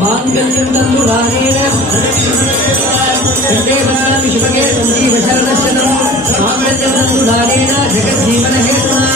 मांगल्यं तन्दुरानेन कंठे बध्नामि शुभगे सञ्जीवशरणशतं मांगल्यं तन्दुरानेन जगज्जीवनहेतुना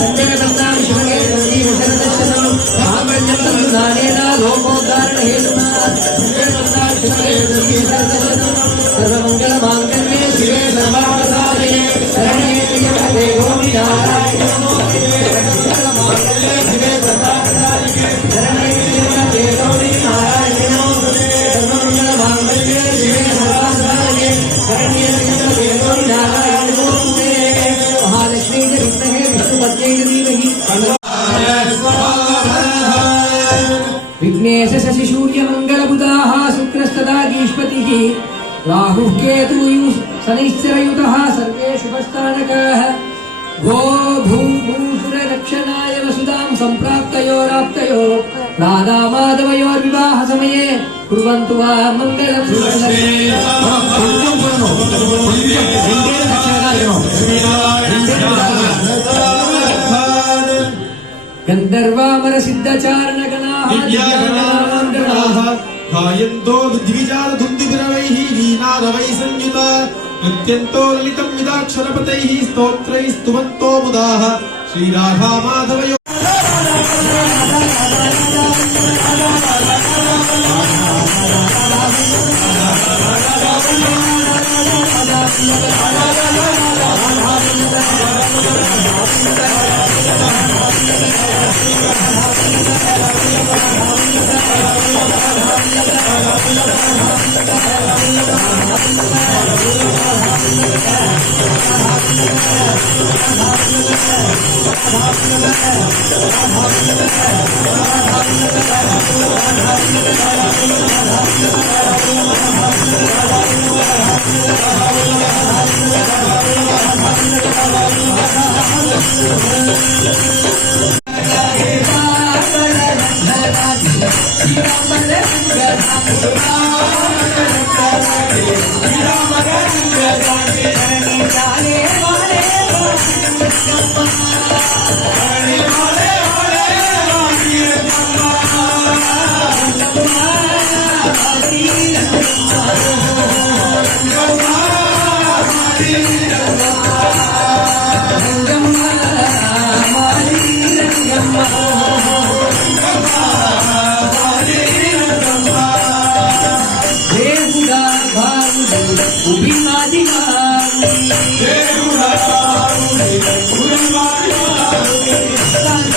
कंठे बध्नामि शुभगे सञ्जीवशरणशतं मांगल्यं तन्दुरानेन लोकोद्धारणहेतुना कंठे बध्नामि शुभगे सञ्जीवशरणशतं सर्वमङ्गलमाङ्गल्ये शिवे सर्वार्थसाधिके शरण्ये त्र्यम्बके गौरी नारायणे नमोस्तुते सर्वमङ्गलमाङ्गल्ये शिवे सर्वार्थसाधिके शरण्ये त्र्यम्बके गौरी नारायणे नमोस्तुते सर्वमङ्गलमाङ्गल्ये शिवे सर्वार्थसाधिके शरण्ये त्र्यम्बके गौरी नारायणे नमोस्तुते महालक्ष्मी च विद्महे विष्णुपत्न्यै च धीमहि विघ्नेश शशिसूर्यमङ्गलबुधाः शुक्रस्तदा गीष्पतिः राहुः केतुः शनैश्चरयुतः सर्वे शुभस्थानकाः गो भूभूसुररक्षणाय वसुधां सम्प्राप्तयोराप्तयो नानामाधवयोर्विवाहसमये कुर्वन्तु वा मङ्गलं गन्धर्वामरसिद्धचारणगणाः गायन्तो विद्विजालधुन्दिभिरवैः लीनादवै संयुता नृत्यन्तो ललितं विदाक्षरपतैः स्तोत्रैः स्तुवन्तो मुदाः श्रीराधा माधवयो